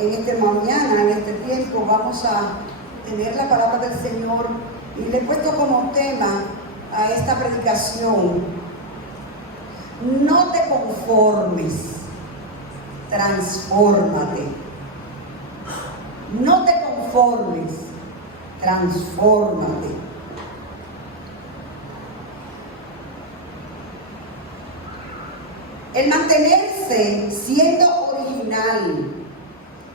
en esta mañana, en este tiempo, vamos a tener la palabra del Señor y le he puesto como tema a esta predicación: no te conformes, transfórmate. No te conformes, transfórmate. El mantenerse siendo original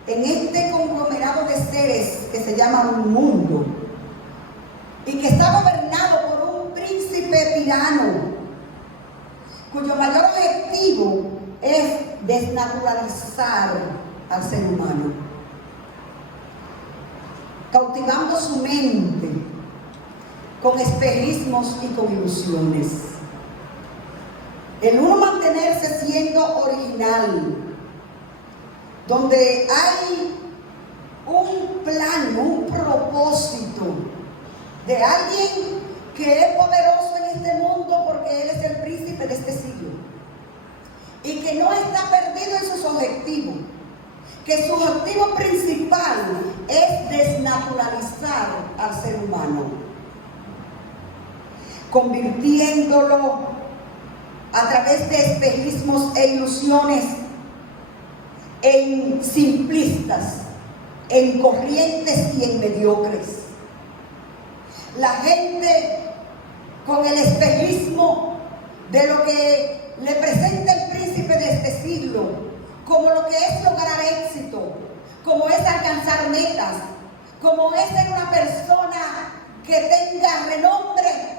en este conglomerado de seres que se llama un mundo y que está gobernado por un príncipe tirano, cuyo mayor objetivo es desnaturalizar al ser humano, cautivando su mente con espejismos y con ilusiones. El uno mantenerse siendo original, donde hay un plan, un propósito de alguien que es poderoso en este mundo porque él es el príncipe de este siglo y que no está perdido en sus objetivos, que su objetivo principal es desnaturalizar al ser humano, convirtiéndolo a través de espejismos e ilusiones en simplistas, en corrientes y en mediocres. La gente con el espejismo de lo que le presenta el príncipe de este siglo, como lo que es lograr éxito, como es alcanzar metas, como es ser una persona que tenga renombre,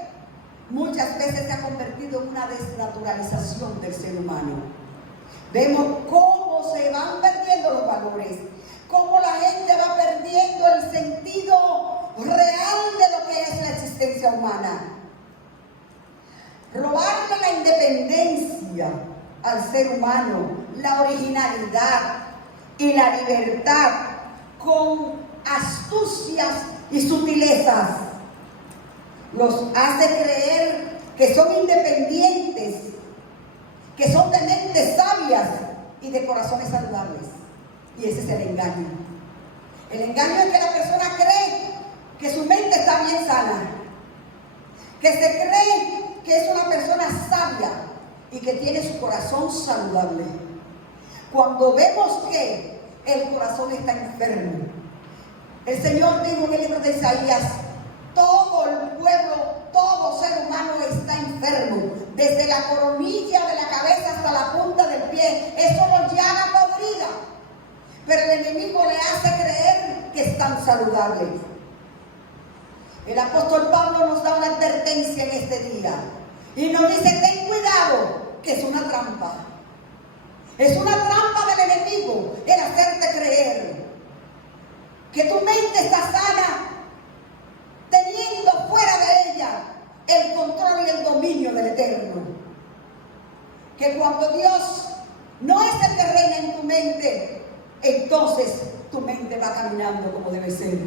muchas veces se ha convertido en una desnaturalización del ser humano. Vemos cómo se van perdiendo los valores, cómo la gente va perdiendo el sentido real de lo que es la existencia humana. Robarle la independencia al ser humano, la originalidad y la libertad con astucias y sutilezas, los hace creer que son independientes, que son de mentes sabias y de corazones saludables. Y ese es el engaño. El engaño es que la persona cree que su mente está bien sana, que se cree que es una persona sabia y que tiene su corazón saludable, cuando vemos que el corazón está enfermo. El Señor dijo en el libro de Isaías: todo el pueblo, todo ser humano está enfermo, desde la coronilla de la cabeza hasta la punta del pie. Eso lo llaga podrida, pero el enemigo le hace creer que están saludables. El apóstol Pablo nos da una advertencia en este día y nos dice: ten cuidado, que es una trampa. Es una trampa del enemigo el hacerte creer que tu mente está sana, teniendo fuera de ella el control y el dominio del Eterno. Que cuando Dios no es el que reina en tu mente, entonces tu mente va caminando como debe ser.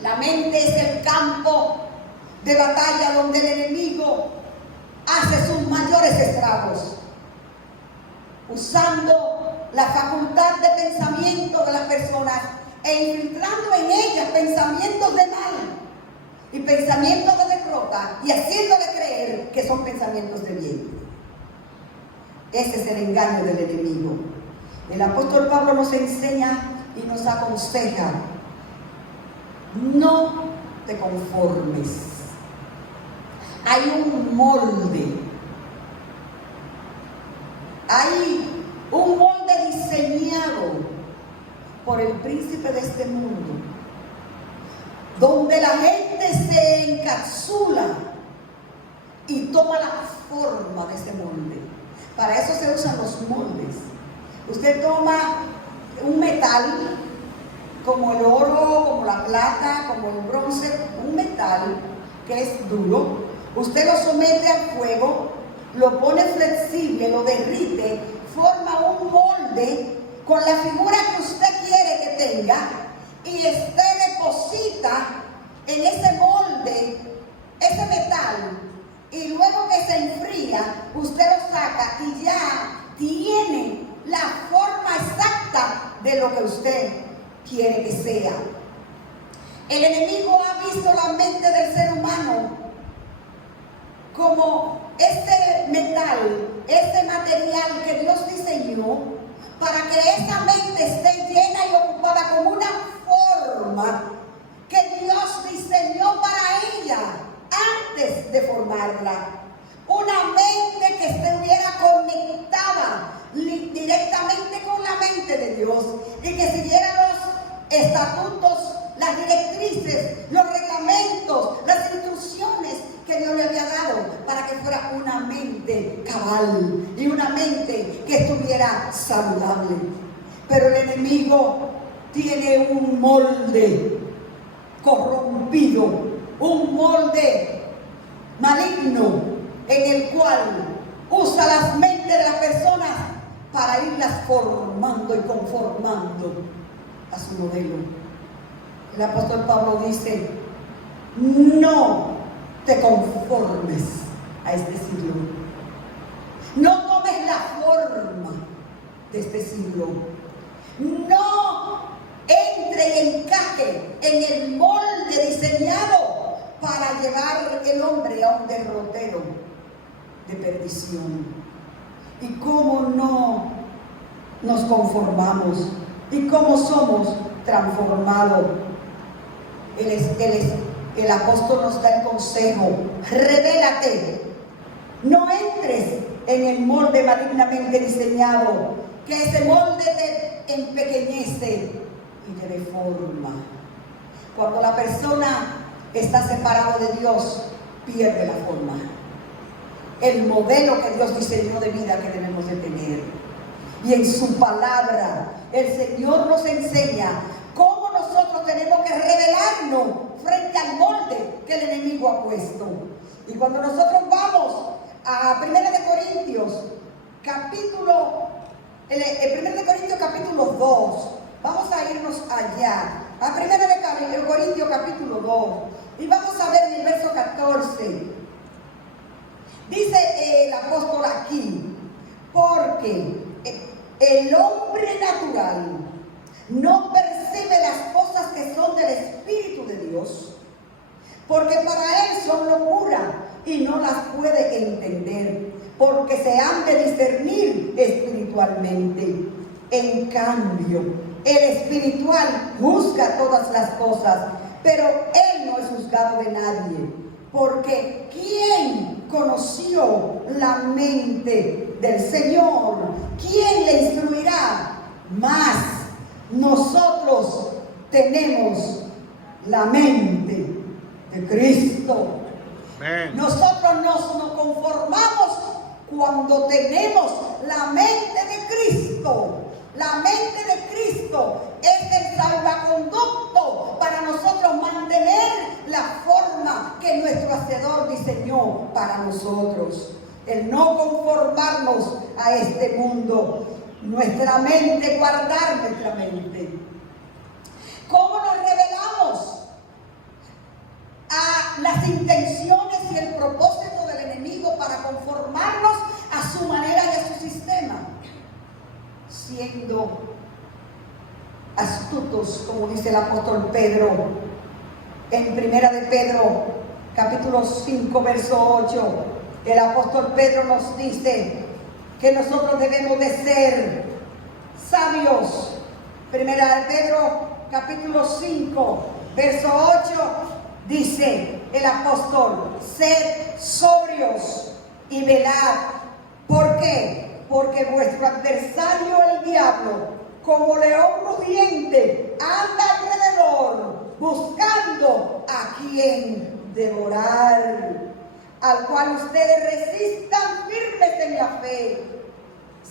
La mente es el campo de batalla donde el enemigo hace sus mayores estragos, usando la facultad de pensamiento de las personas e infiltrando en ellas pensamientos de mal y pensamientos de derrota y haciéndole creer que son pensamientos de bien. Ese es el engaño del enemigo. El apóstol Pablo nos enseña y nos aconseja: no te conformes. Hay un molde, hay un molde diseñado por el príncipe de este mundo, donde la gente se encapsula y toma la forma de ese molde. Para eso se usan los moldes. Usted toma un metal, como el oro, como la plata, como el bronce, un metal que es duro, usted lo somete al fuego, lo pone flexible, lo derrite, forma un molde con la figura que usted quiere que tenga, y usted deposita en ese molde ese metal, y luego que se enfría, usted lo saca y ya tiene la forma exacta de lo que usted quiere que sea. El enemigo ha visto la mente del ser humano como ese metal, ese material que Dios diseñó para que esa mente esté llena y ocupada con una forma que Dios diseñó para ella antes de formarla. Una mente que estuviera conectada directamente con la mente de Dios y que siguiera los estatutos, las directrices, los reglamentos, las instrucciones que Dios le había dado para que fuera una mente cabal y una mente que estuviera saludable. Pero el enemigo tiene un molde corrompido, un molde maligno en el cual usa las mentes de las personas para irlas formando y conformando a su modelo. El apóstol Pablo dice: no te conformes a este siglo, no tomes la forma de este siglo, no entre y encaje en el molde diseñado para llevar el hombre a un derrotero de perdición. ¿Y cómo no nos conformamos? ¿Y cómo somos transformados? El apóstol nos da el consejo: revélate, no entres en el molde malignamente diseñado, que ese molde te empequeñece y te deforma. Cuando la persona está separada de Dios, pierde la forma, el modelo que Dios diseñó de vida que debemos de tener. Y en su palabra el Señor nos enseña cómo nosotros tenemos que revelarnos frente al molde que el enemigo ha puesto. Y cuando nosotros vamos a 1 Corintios capítulo 2, vamos a irnos allá, a 1 Corintios capítulo 2, y vamos a ver en el verso 14. Dice el apóstol aquí: porque el hombre natural no percibe las cosas que son del Espíritu de Dios, porque para él son locura y no las puede entender, porque se han de discernir espiritualmente. En cambio, el espiritual juzga todas las cosas, pero él no es juzgado de nadie, porque ¿quién conoció la mente del Señor? ¿Quién le instruirá? Mas nosotros tenemos la mente de Cristo. Amén. Nosotros nos conformamos cuando tenemos la mente de Cristo. La mente de Cristo es el salvaconducto para nosotros mantener la forma que nuestro Hacedor diseñó para nosotros. El no conformarnos a este mundo, nuestra mente, guardar nuestra mente. ¿Cómo nos revelamos a las intenciones y el propósito del enemigo para conformarnos a su manera y a su sistema? Siendo astutos, como dice el apóstol Pedro en 1 de Pedro capítulo 5 verso 8. El apóstol Pedro nos dice que nosotros debemos de ser sabios. 1 de Pedro capítulo 5 verso 8 dice el apóstol: sed sobrios y velad. ¿Por qué? Porque vuestro adversario el diablo, como león rugiente, anda alrededor buscando a quien devorar, al cual ustedes resistan firmes en la fe,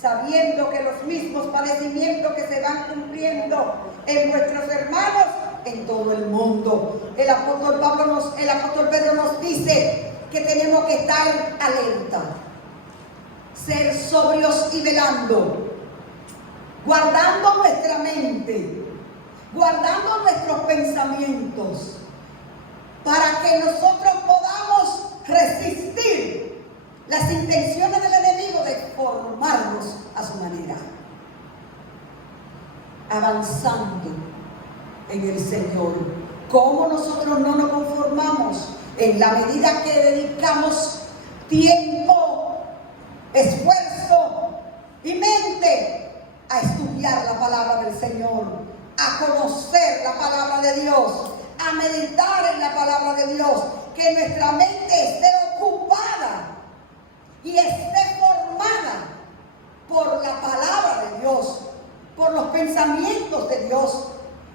sabiendo que los mismos padecimientos que se van cumpliendo en nuestros hermanos en todo el mundo. El apóstol Pedro nos dice que tenemos que estar alerta, ser sobrios y velando, guardando nuestra mente, guardando nuestros pensamientos, para que nosotros podamos resistir las intenciones del enemigo de formarnos a su manera. avanzando en el Señor. ¿Cómo nosotros no nos conformamos? En la medida que dedicamos tiempo, esfuerzo y mente a estudiar la palabra del Señor, a conocer la palabra de Dios, a meditar en la palabra de Dios, que nuestra mente esté ocupada y esté formada por la palabra de Dios, por los pensamientos de Dios,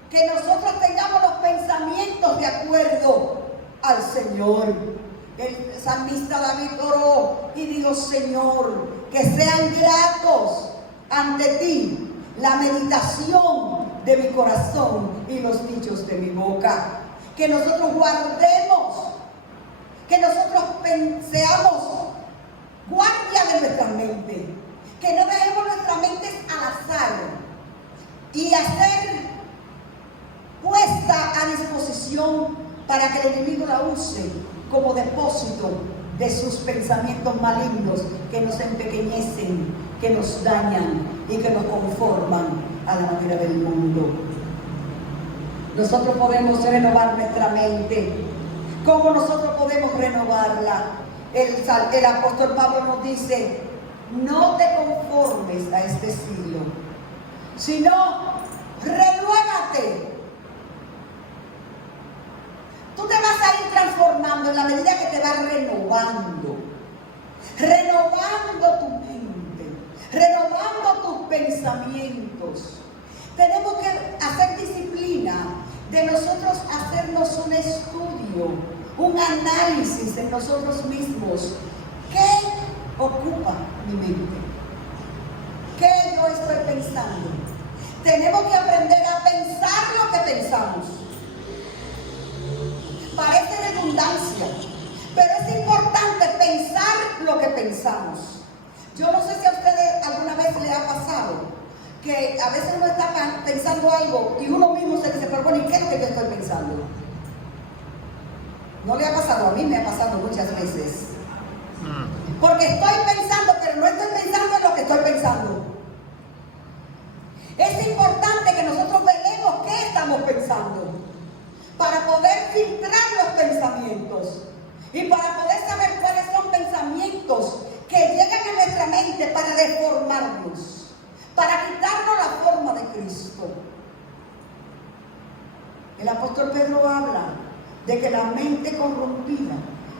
que nosotros tengamos los pensamientos de acuerdo al Señor. El salmista David oró y dijo: Señor, que sean gratos ante ti la meditación de mi corazón y los dichos de mi boca. Que nosotros guardemos, que nosotros seamos guardia de nuestra mente, que no dejemos nuestra mente al azar y hacer puesta a disposición para que el enemigo la use como depósito de sus pensamientos malignos que nos empequeñecen, que nos dañan y que nos conforman a la manera del mundo. Nosotros podemos renovar nuestra mente. ¿Cómo nosotros podemos renovarla? El apóstol Pablo nos dice: no te conformes a este siglo, sino renuévate. Tú te vas a ir transformando en la medida que te vas renovando tu mente, renovando tus pensamientos. Tenemos que hacer disciplina de nosotros hacernos un estudio, un análisis en nosotros mismos. ¿Qué ocupa mi mente? ¿Qué yo estoy pensando? Tenemos que aprender a pensar lo que pensamos. Parece redundancia, pero es importante pensar lo que pensamos. Yo no sé si a ustedes alguna vez les ha pasado que a veces uno está pensando algo y uno mismo se dice: pero bueno, ¿y qué es lo que yo estoy pensando? ¿No le ha pasado? A mí me ha pasado muchas veces. Porque estoy pensando, pero no estoy pensando en lo que estoy pensando. Es importante que nosotros veamos qué estamos pensando, para poder filtrar los pensamientos y para poder saber cuáles son pensamientos que llegan a nuestra mente para deformarnos, para quitarnos la forma de Cristo. El apóstol Pedro habla de que la mente corrompida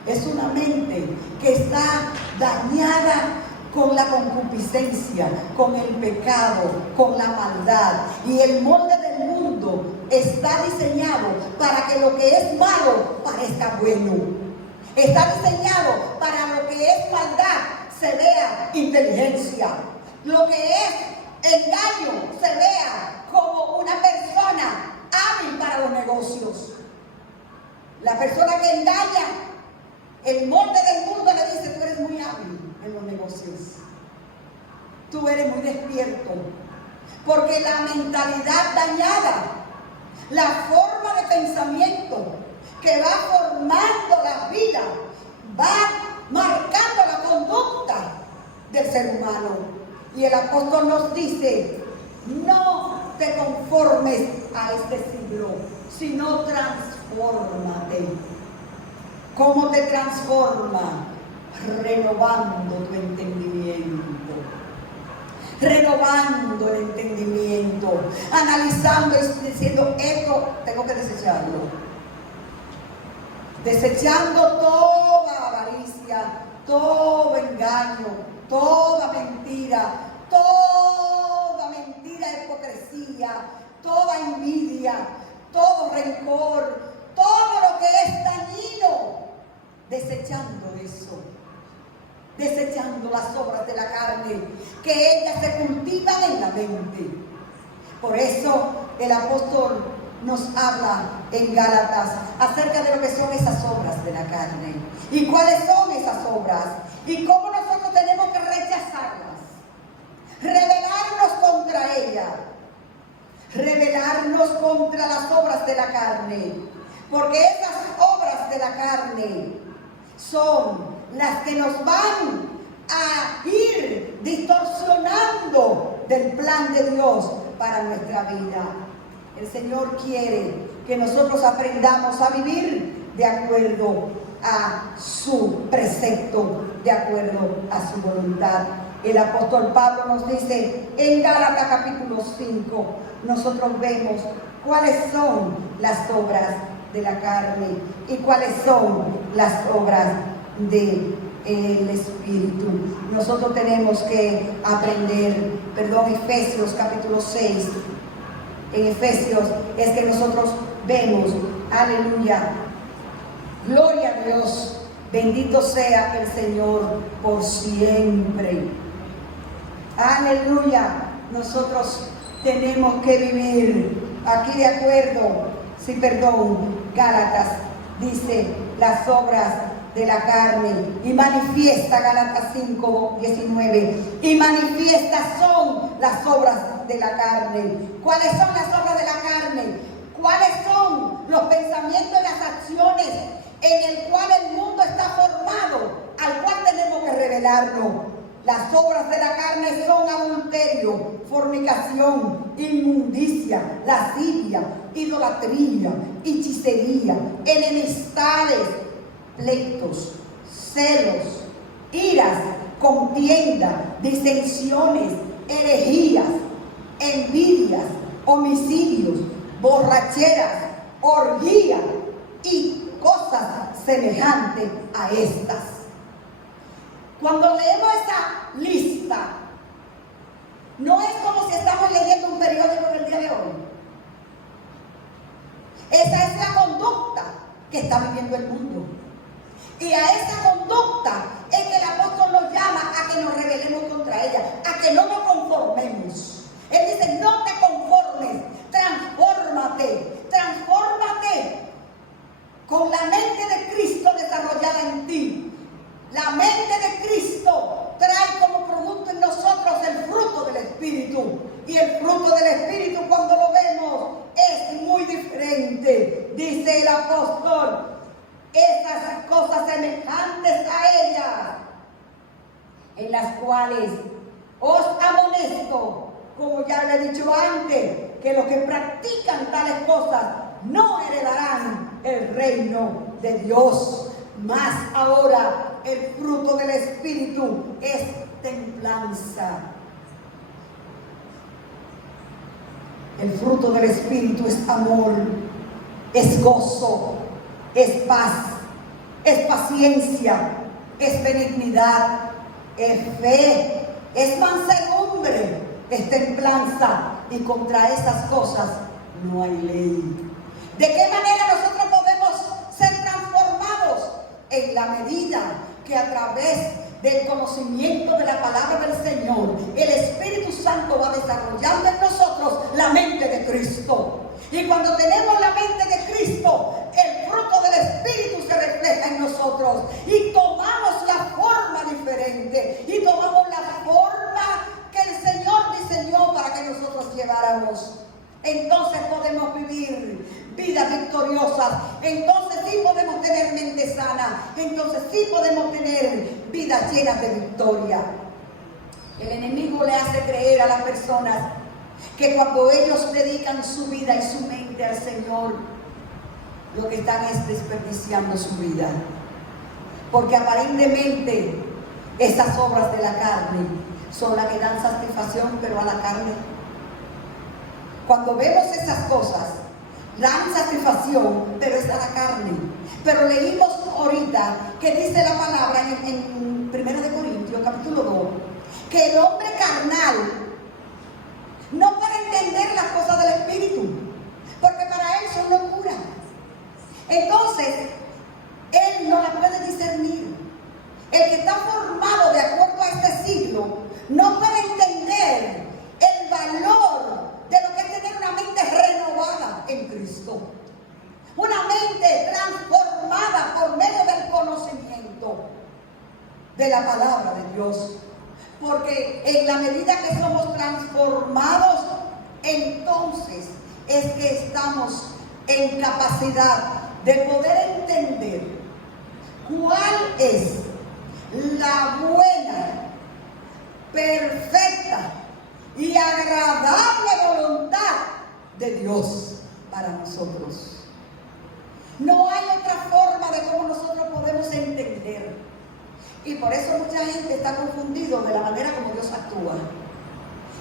es una mente que está dañada con la concupiscencia, con el pecado, con la maldad. Y el molde del mundo está diseñado para que lo que es malo parezca bueno. Está diseñado para lo que es maldad se vea inteligencia. Lo que es engaño se vea como una persona hábil para los negocios. La persona que engaña, el molde del mundo le dice: tú eres muy hábil en los negocios, tú eres muy despierto. Porque la mentalidad dañada, la forma de pensamiento que va formando la vida, va marcando la conducta del ser humano. Y el apóstol nos dice: no te conformes a este siglo, sino transfórmate. ¿Cómo te transforma? Renovando tu entendimiento, renovando el entendimiento, analizando y diciendo: esto tengo que desecharlo, desechando toda avaricia, todo engaño, toda mentira, hipocresía, toda envidia, todo rencor, todo lo que es dañino, desechando eso, desechando las obras de la carne, que ellas se cultivan en la mente. Por eso el apóstol nos habla en Gálatas acerca de lo que son esas obras de la carne y cuáles son esas obras y cómo nosotros tenemos que rechazarlas, rebelarnos contra ellas, rebelarnos contra las obras de la carne, porque esas obras de la carne son las que nos van a ir distorsionando del plan de Dios para nuestra vida. El Señor quiere que nosotros aprendamos a vivir de acuerdo a su precepto, de acuerdo a su voluntad. El apóstol Pablo nos dice en Gálatas capítulo 5, nosotros vemos cuáles son las obras de la carne y cuáles son las obras del Espíritu. Nosotros tenemos que aprender, Efesios capítulo 6. En Efesios es que nosotros vemos, aleluya, gloria a Dios, bendito sea el Señor por siempre. Aleluya, nosotros tenemos que vivir aquí de acuerdo, Gálatas dice las obras de la carne y manifiesta, Gálatas 5:19, y manifiestas son las obras de la carne. ¿Cuáles son las obras de la carne? ¿Cuáles son los pensamientos y las acciones en el cual el mundo está formado, al cual tenemos que revelarnos? Las obras de la carne son adulterio, fornicación, inmundicia, lascivia, idolatría, hechicería, enemistades, pleitos, celos, iras, contienda, disensiones, herejías, envidias, homicidios, borracheras, orgías y cosas semejantes a estas. Cuando leemos esa lista, no es como si estamos leyendo un periódico del día de hoy. Esa es la conducta que está viviendo el mundo. Y a esa conducta es que el apóstol nos llama a que nos rebelemos contra ella, a que no nos conformemos. Él dice, no te conformes, transfórmate con la mente de Cristo desarrollada en ti. La mente de Cristo trae como producto en nosotros el fruto del Espíritu. Y el fruto del Espíritu, cuando lo vemos, es muy diferente. Dice el apóstol, esas cosas semejantes a ella, en las cuales os amonesto, como ya le he dicho antes, que los que practican tales cosas no heredarán el reino de Dios. Mas ahora el fruto del Espíritu es templanza. El fruto del Espíritu es amor, es gozo, es paz, es paciencia, es benignidad, es fe, es mansedumbre, es templanza, y contra esas cosas no hay ley. ¿De qué manera nosotros podemos ser transformados? En la medida que a través del conocimiento de la palabra del Señor, el Espíritu Santo va desarrollando en nosotros la mente de Cristo. Y cuando tenemos la mente de Cristo, el fruto del Espíritu se refleja en nosotros y tomamos la forma diferente y tomamos la forma que el Señor diseñó para que nosotros lleváramos. Entonces podemos vivir vidas victoriosas, entonces sí podemos tener mente sana, entonces sí podemos tener vidas llenas de victoria. El enemigo le hace creer a las personas que cuando ellos dedican su vida y su mente al Señor, lo que están es desperdiciando su vida, porque aparentemente esas obras de la carne son las que dan satisfacción, pero a la carne. Cuando vemos esas cosas, dan satisfacción, pero es a la carne. Pero leímos ahorita que dice la palabra en 1 Corintios capítulo 2, que el hombre carnal no puede entender las cosas del Espíritu, porque para él son locura. Entonces, él no las puede discernir. El que está formado de acuerdo a este siglo no puede entender el valor de lo que es tener una mente renovada en Cristo. Una mente transformada por medio del conocimiento de la palabra de Dios. Porque en la medida que somos transformados, entonces es que estamos en capacidad de poder entender cuál es la buena, perfecta y agradable voluntad de Dios para nosotros. No hay otra forma de cómo nosotros podemos entender. Y por eso mucha gente está confundido de la manera como Dios actúa.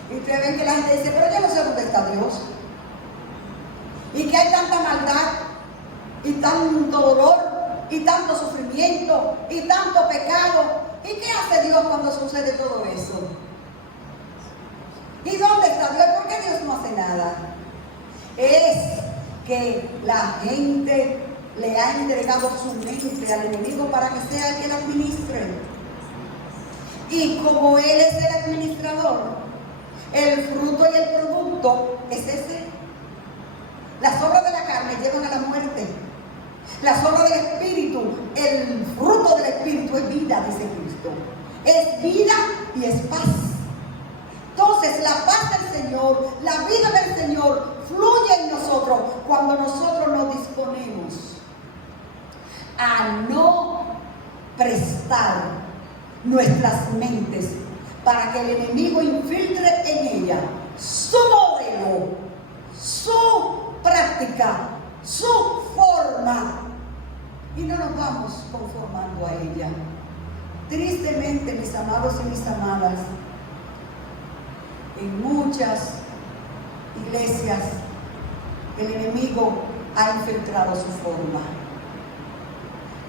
Y ustedes ven que la gente dice, pero yo no sé dónde está Dios. Y que hay tanta maldad, y tanto dolor, y tanto sufrimiento, y tanto pecado. ¿Y qué hace Dios cuando sucede todo eso? ¿Y dónde está Dios? ¿Por qué Dios no hace nada? Es que la gente le ha entregado su mente al enemigo para que sea el que la administre. Y como Él es el administrador, el fruto y el producto es ese. Las obras de la carne llevan a la muerte. Las obras del Espíritu, el fruto del Espíritu es vida, dice Cristo. Es vida y es paz. Entonces la paz del Señor, la vida del Señor fluye en nosotros cuando nosotros nos disponemos a no prestar nuestras mentes para que el enemigo infiltre en ella su modelo, su práctica, su forma, y no nos vamos conformando a ella. Tristemente, mis amados y mis amadas, en muchas iglesias el enemigo ha infiltrado su forma,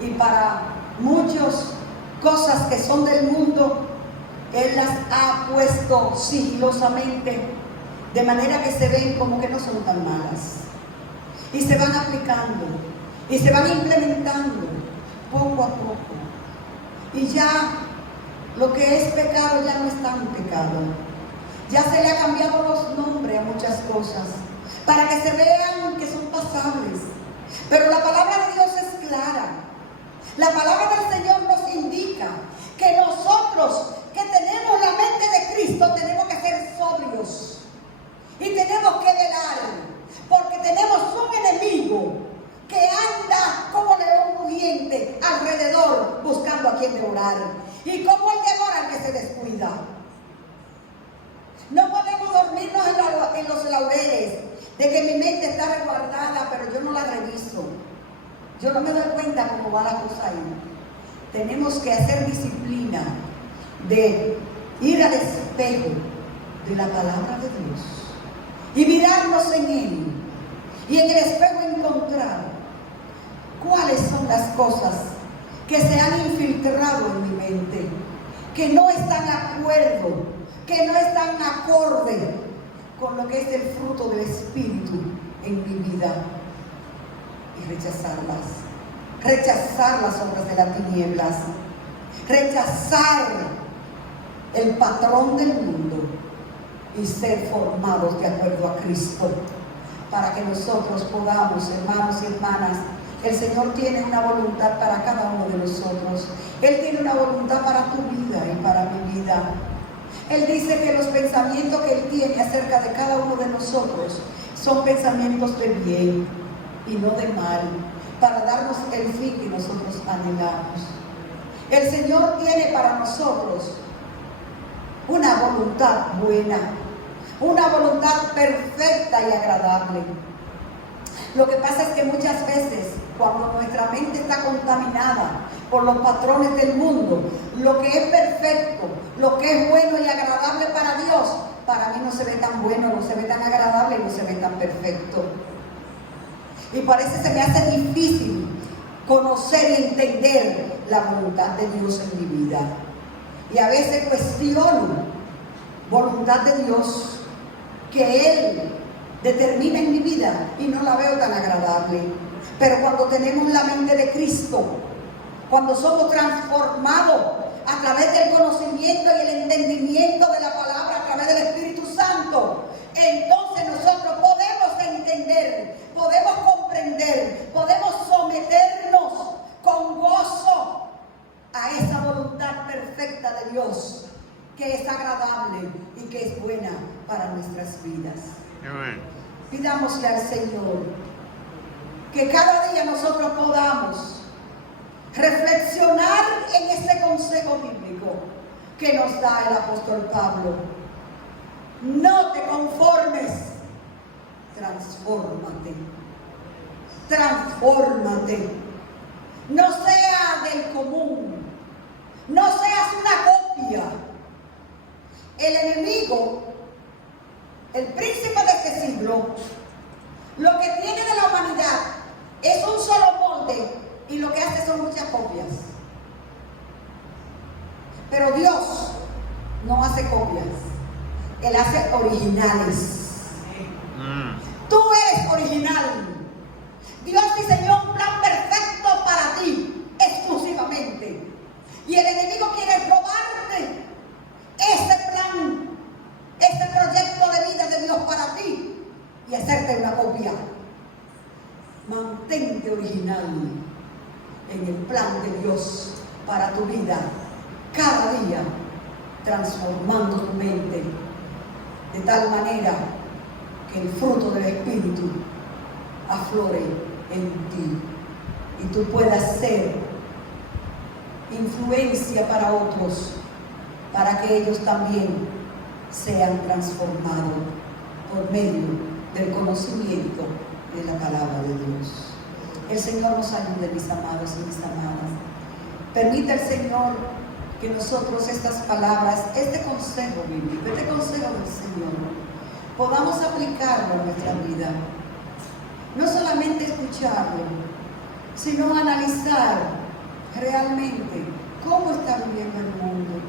y para muchas cosas que son del mundo Él las ha puesto sigilosamente, de manera que se ven como que no son tan malas, y se van aplicando y se van implementando poco a poco, y ya lo que es pecado ya no es tan pecado. Ya se le ha cambiado los nombres a muchas cosas para que se vean que son pasables. Pero la palabra de Dios es clara. La palabra del Señor nos indica que nosotros que tenemos la mente de Cristo tenemos que ser sobrios y tenemos que velar, porque tenemos un enemigo que anda como león rugiente alrededor buscando a quien devorar, y como él devora al que se descuida. No podemos dormirnos en los laureles de que mi mente está resguardada, pero yo no la reviso. Yo no me doy cuenta cómo va la cosa ahí. Tenemos que hacer disciplina de ir al espejo de la palabra de Dios y mirarnos en Él, y en el espejo encontrar cuáles son las cosas que se han infiltrado en mi mente, que no están de acuerdo, que no están acorde con lo que es el fruto del Espíritu en mi vida, y rechazar las obras de las tinieblas, rechazar el patrón del mundo y ser formados de acuerdo a Cristo, para que nosotros podamos, hermanos y hermanas, el Señor tiene una voluntad para cada uno de nosotros. Él tiene una voluntad para tu vida y para mi vida. Él dice que los pensamientos que Él tiene acerca de cada uno de nosotros son pensamientos de bien y no de mal, para darnos el fin que nosotros anhelamos. El Señor tiene para nosotros una voluntad buena, una voluntad perfecta y agradable. Lo que pasa es que muchas veces, cuando nuestra mente está contaminada por los patrones del mundo, lo que es perfecto, lo que es bueno y agradable para Dios, para mí no se ve tan bueno, no se ve tan agradable y no se ve tan perfecto. Y parece se me hace difícil conocer y entender la voluntad de Dios en mi vida. Y a veces cuestiono voluntad de Dios que Él determina en mi vida y no la veo tan agradable. Pero cuando tenemos la mente de Cristo, cuando somos transformados a través del conocimiento y el entendimiento de la palabra, a través del Espíritu Santo, entonces nosotros podemos entender, podemos comprender, podemos someternos con gozo a esa voluntad perfecta de Dios, que es agradable y que es buena para nuestras vidas. Amén. Pidámosle al Señor que cada día nosotros podamos reflexionar en este consejo bíblico que nos da el apóstol Pablo, No te conformes. Transfórmate. Transfórmate. No seas del común. No seas una copia. El enemigo, el príncipe de este siglo, lo que tiene de la humanidad es un solo molde y lo que hace son muchas copias. Pero Dios no hace copias. Él hace originales. Tú eres original. Dios diseñó un plan perfecto para ti, exclusivamente. Y el enemigo quiere robarte ese plan, ese proyecto de vida de Dios para ti y hacerte una copia. Mantente original en el plan de Dios para tu vida, cada día transformando tu mente de tal manera que el fruto del Espíritu aflore en ti y tú puedas ser influencia para otros, para que ellos también sean transformados por medio del conocimiento de la palabra de Dios. El Señor nos ayude, mis amados y mis amadas. Permita el Señor que nosotros estas palabras, este consejo bíblico, este consejo del Señor, podamos aplicarlo en nuestra vida. No solamente escucharlo, sino analizar realmente cómo está viviendo el mundo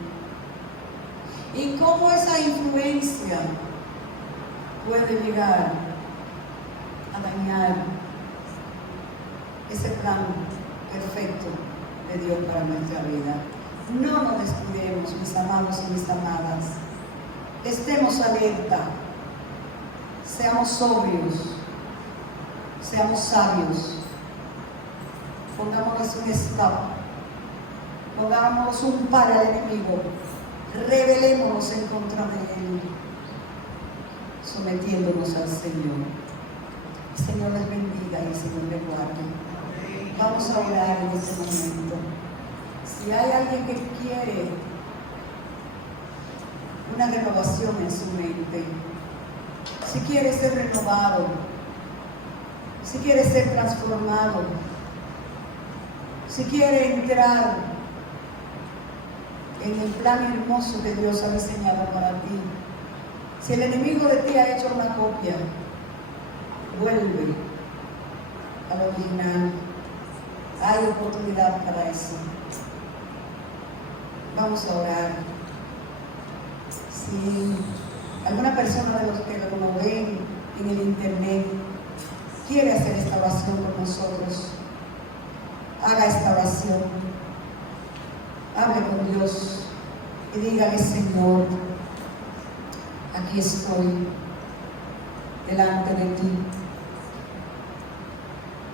y cómo esa influencia puede llegar a dañar ese plan perfecto de Dios para nuestra vida. No nos descuidemos, mis amados y mis amadas. Estemos alerta, seamos sobrios, seamos sabios. Pongámonos un stop, pongámonos un par al enemigo, rebelémonos en contra de él, sometiéndonos al Señor. El Señor les bendiga y el Señor les guarde. Vamos a orar en este momento. Si hay alguien que quiere una renovación en su mente, si quiere ser renovado, si quiere ser transformado, si quiere entrar en el plan hermoso que Dios ha diseñado para ti, si el enemigo de ti ha hecho una copia, vuelve al original. Hay oportunidad para eso. Vamos a orar. Si alguna persona de los que lo ven en el internet quiere hacer esta oración con nosotros, haga esta oración. Hable con Dios y dígale: Señor, aquí estoy delante de ti.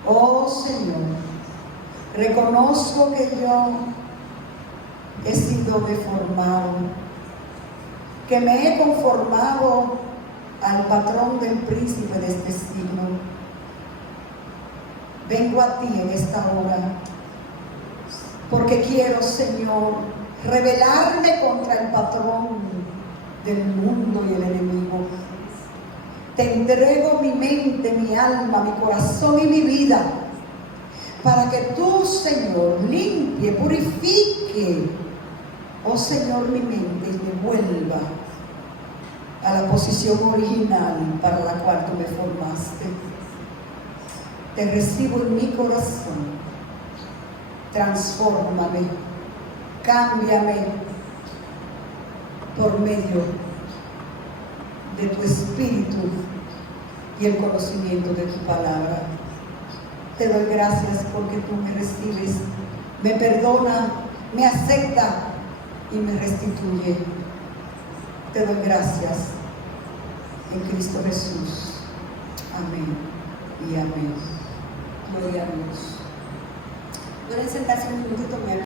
Oh Señor, reconozco que yo he sido deformado, que me he conformado al patrón del príncipe de este siglo. Vengo a ti en esta hora, porque quiero, Señor, rebelarme contra el patrón del mundo y el enemigo. Te entrego mi mente, mi alma, mi corazón y mi vida, para que tú, Señor, limpie, purifique, oh Señor, mi mente y me vuelva a la posición original para la cual tú me formaste. Te recibo en mi corazón. Transfórmame, cámbiame por medio de tu espíritu y el conocimiento de tu palabra. Te doy gracias porque tú me recibes, me perdona, me acepta y me restituye. Te doy gracias en Cristo Jesús. Amén y amén. Gloria a Dios. Pueden sentarse un minutito.